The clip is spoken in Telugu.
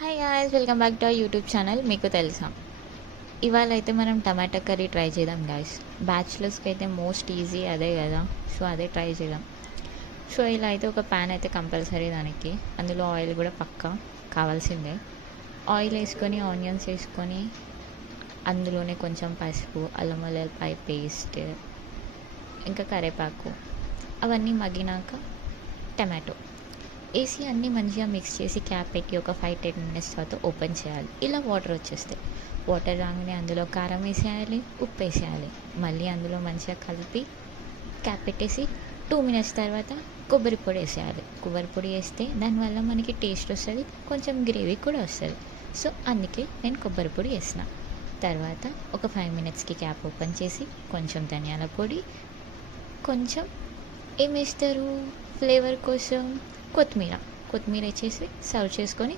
Hi guys, welcome back to our YouTube channel. మీకు తెలుసా, ఇవాళ అయితే మనం టమాటా కర్రీ ట్రై చేద్దాం గాయ్స్. బ్యాచిలర్స్కి అయితే మోస్ట్ ఈజీ అదే కదా, సో అదే ట్రై చేద్దాం. సో ఇలా అయితే ఒక ప్యాన్ అయితే కంపల్సరీ, దానికి అందులో ఆయిల్ కూడా పక్కా కావాల్సిందే. ఆయిల్ వేసుకొని ఆనియన్స్ వేసుకొని అందులోనే కొంచెం పసుపు, అల్లం వెల్లుల్లిపాయ పేస్ట్, ఇంకా కరివేపాకు అవన్నీ మగ్గినాక టమాటో వేసి అన్నీ మంచిగా మిక్స్ చేసి క్యాప్ పెట్టి ఒక 5-10 మినిట్స్ తర్వాత ఓపెన్ చేయాలి. ఇలా వాటర్ వచ్చేస్తాయి. వాటర్ రాగానే అందులో కారం వేసేయాలి, ఉప్పు వేసేయాలి. మళ్ళీ అందులో మంచిగా కలిపి క్యాప్ పెట్టేసి 2 మినిట్స్ తర్వాత కొబ్బరి పొడి వేసేయాలి. కొబ్బరి పొడి వేస్తే దానివల్ల మనకి టేస్ట్ వస్తుంది, కొంచెం గ్రేవీ కూడా వస్తుంది. సో అందుకే నేను కొబ్బరి పొడి వేసిన. తర్వాత ఒక 5 మినిట్స్కి క్యాప్ ఓపెన్ చేసి కొంచెం ధనియాల పొడి, కొంచెం ఏం వేస్తారు ఫ్లేవర్ కోసం, కొత్తిమీర వేసేసి సర్వ్ చేసుకొని